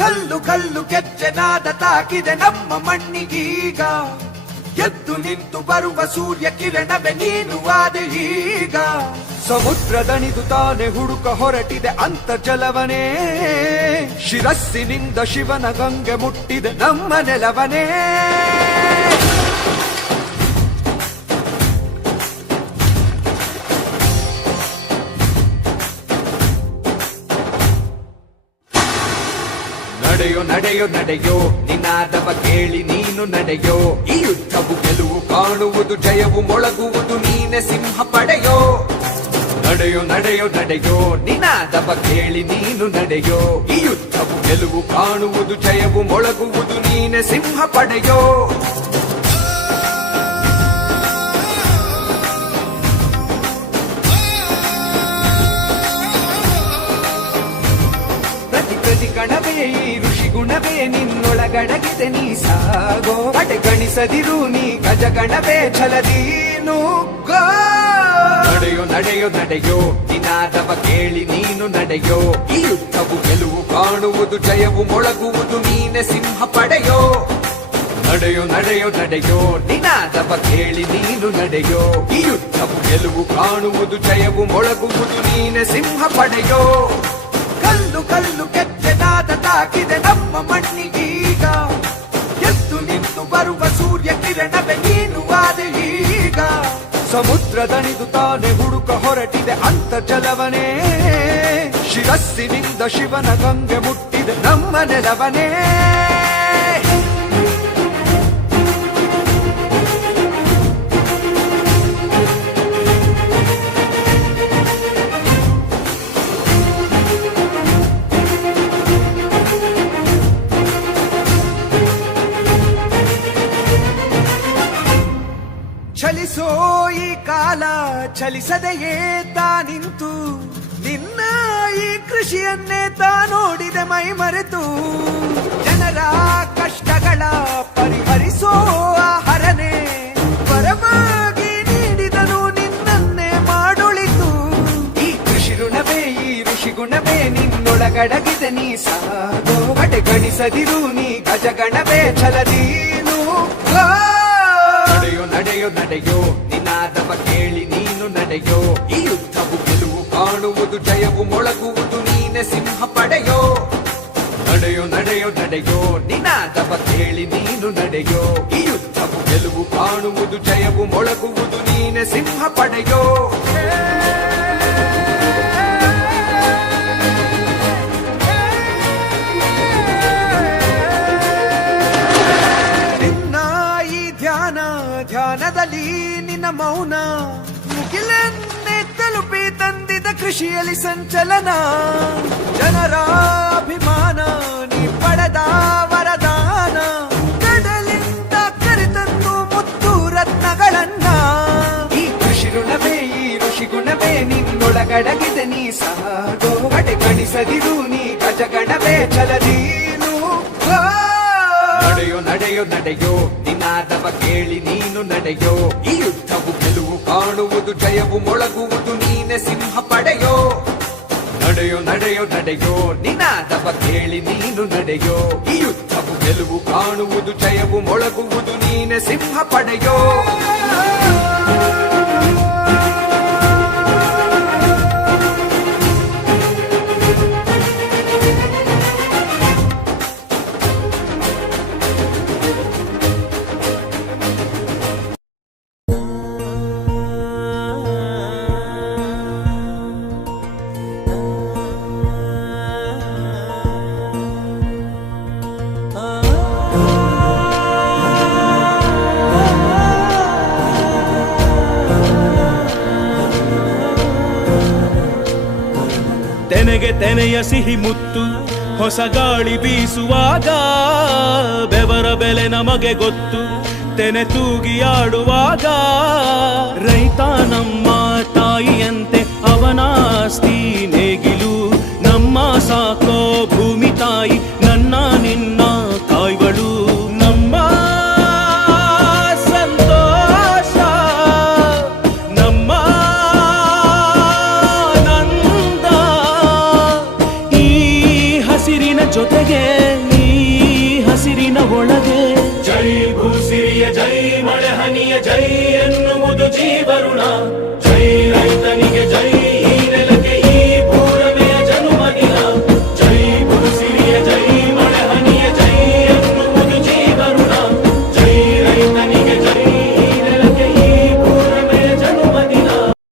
ಕಲ್ಲು ಕಲ್ಲು ಗೆಜ್ಜೆನಾದ ತಾಕಿದೆ ನಮ್ಮ ಮಣ್ಣಿಗೀಗ. ಎದ್ದು ನಿಂತು ಬರುವ ಸೂರ್ಯ ಕಿರಣವೇ ನೀನು ಆದೆ ಈಗ. ಸಮುದ್ರದಣಿದು ತಾನೆ ಹುಡುಕ ಹೊರಟಿದೆ ಅಂತರ್ಜಲವನೇ. ಶಿರಸ್ಸಿನಿಂದ ಶಿವನ ಗಂಗೆ ಮುಟ್ಟಿದೆ ನಮ್ಮ ನೆಲವನೇ. ನಡೆಯೋ ನಡೆಯೋ ನಡೆಯೋ ನಿನಾದವ ಕೇಳಿ ನೀನು ನಡೆಯೋ. ಈ ಯುದ್ಧವು ಗೆಲುವು ಕಾಣುವುದು, ಜಯವು ಮೊಳಗುವುದು, ನೀನೆ ಸಿಂಹ ಪಡೆಯೋ. ನಡೆಯೋ ನಡೆಯೋ ನಡೆಯೋ ನಿನಾದವ ಕೇಳಿ ನೀನು ನಡೆಯೋ. ಈ ಯುದ್ಧವು ಗೆಲುವು ಕಾಣುವುದು, ಜಯವು ಮೊಳಗುವುದು, ನೀನೆ ಸಿಂಹ ಪಡೆಯೋ. ಪ್ರತಿ ಕಣವೇ ಈ ಋಷಿಗುಣವೇ ನಿನ್ನೊಳಗಡಗಿದೆ, ನೀ ಸಾಗೋ. ಗಣಿಸದಿರು ನೀ ಗಜಗಣವೇ ಛಲದೀನು ಗೋ. ನಡೆಯೋ ನಡೆಯೋ ನಡೆಯೋ ನಿನಾದವ ಕೇಳಿ ನೀನು ನಡೆಯೋ. ಈ ಯುದ್ಧವು ಗೆಲುವು ಕಾಣುವುದು, ಜಯವು ಮೊಳಗುವುದು, ನೀನೆ ಸಿಂಹ ಪಡೆಯೋ. ನಡೆಯೋ ನಡೆಯೋ ನಡೆಯೋ ನಿನಾದವ ಕೇಳಿ ನೀನು ನಡೆಯೋ. ಈ ಯುದ್ಧವು ಗೆಲುವು ಕಾಣುವುದು, ಜಯವು ಮೊಳಗುವುದು, ನೀನೆ ಸಿಂಹ ಪಡೆಯೋ. ಕಲ್ಲು ಕಲ್ಲು ಗೆಜ್ಜೆನಾದ ತಾಕಿದೆ ನಮ್ಮ ಮಣ್ಣಿಗೀಗ. ಎದ್ದು ನಿಂತು ಬರುವ ಸೂರ್ಯ ಕಿರಣವೇ ನೀನು ಆದೆ ಈಗ. ಸಮುದ್ರದಣಿದು ತಾನೆ ಹುಡುಕ ಹೊರಟಿದೆ ಅಂತರ್ಜಲವನೇ. ಶಿರಸ್ಸಿನಿಂದ ಶಿವನ ಗಂಗೆ ಮುಟ್ಟಿದೆ ನಮ್ಮ ನೆಲವನೇ. ಚಲಿಸೋ ಈ ಕಾಲ ಚಲಿಸದೆಯೇ ತಾನಿಂತು, ನಿನ್ನ ಈ ಕೃಷಿಯನ್ನೇ ತಾ ನೋಡಿದೆ ಮೈ ಮರೆತು. ಜನರ ಕಷ್ಟಗಳ ಪರಿಹರಿಸೋ ಆಹರನೆ, ಪರವಾಗಿ ನೀಡಿದನು ನಿನ್ನನ್ನೇ ಮಾಡೊಳಿತು. ಈ ಕೃಷಿ ಋಣವೇ ಈ ಋಷಿಗುಣವೇ ನಿನ್ನೊಳಗಡಗಿದೆ, ನೀ ಸಾಗೋ. ಗಣಿಸದಿರು ನೀ ಗಜಗಣವೇ ಛಲದೀನು ಗೋ. ನಡೆಯೋ ನಡೆಯೋ ನಡೆಯೋ ನಿನಾದವ ಕೇಳಿ ನೀನು ನಡೆಯೋ. ಈ ಯುದ್ಧವು ಗೆಲುವು ಕಾಣುವುದು, ಜಯವು ಮೊಳಗುವುದು, ನೀನೆ ಸಿಂಹ ಪಡೆಯೋ. ನಡೆಯೋ ನಡೆಯೋ ನಡೆಯೋ ನಿನಾದವ ಕೇಳಿ ನೀನು ನಡೆಯೋ. ಈ ಯುದ್ಧವು ಗೆಲುವು ಕಾಣುವುದು, ಜಯವು ಮೊಳಗುವುದು, ನೀನೆ ಸಿಂಹ ಪಡೆಯೋ. ಧ್ಯಾನದಲ್ಲಿ ನಿನ್ನ ಮೌನ ಮುಗಿಲನ್ನೇ ತಲುಪಿ ತಂದಿದ ಕೃಷಿಯಲ್ಲಿ ಸಂಚಲನ. ಜನರ ಅಭಿಮಾನ ನೀ ಪಡೆದ ವರದಾನ, ಕಡಲಿಂದ ಕರೆತಂದು ಮುತ್ತು ರತ್ನಗಳನ್ನ. ಈ ಕೃಷಿ ಋಣವೇ ಈ ಋಷಿಗುಣವೇ ನಿನ್ನೊಳಗಡಗಿದೆ, ನೀ ಸಾಗೋ. ಗಣಿಸದಿರು ನೀ ಗಜಗಣವೇ ಛಲದೀನು ಗೋ. ನಡೆಯೋ ನಡೆಯೋ ನಡೆಯೋ ನಿನಾದವ ಕೇಳಿ ನೀನು ನಡೆಯೋ. ಈ ಯುದ್ಧವು ಗೆಲುವು ಕಾಣುವುದು, ಜಯವು ಮೊಳಗುವುದು, ನೀನೆ ಸಿಂಹ ಪಡೆಯೋ. ನಡೆಯೋ ನಡೆಯೋ ನಡೆಯೋ ನಿನಾದವ ಕೇಳಿ ನೀನು ನಡೆಯೋ. ಈ ಯುದ್ಧವು ಗೆಲುವು ಕಾಣುವುದು, ಜಯವು ಮೊಳಗುವುದು, ನೀನೆ ಸಿಂಹ ಪಡೆಯೋ. ತೆನೆಗೆ ತೆನೆಯ ಸಿಹಿ ಮುತ್ತು ಹೊಸ ಗಾಳಿ ಬೀಸುವಾಗ, ಬೆವರ ಬೆಲೆ ನಮಗೆ ಗೊತ್ತು ತೆನೆ ತೂಗಿ ಆಡುವಾಗ. ರೈತ ನಮ್ಮ ತಾಯಿಯಂತೆ ಅವನಾಸ್ತಿ ನೇಗಿಲು, ನಮ್ಮ ಸಾಕೋ ಭೂಮಿ ತಾಯಿ ನನ್ನ ನಿನ್ನ ಕಾಯ್ಗಳು. ನಮ್ಮ ಸಂತೋಷ ನಮ್ಮ ನಂದ, ಈ ಹಸಿರಿನ ಜೊತೆಗೆ ಜೈ ಭೂಸಿರಿಯ ಜೈ ಮಳೆ ಹನಿಯ ಜೈ ಎನ್ನುವುದು ಜೀವರುಣ. ಜೈ ರೈತನಿಗೆ ಜೈ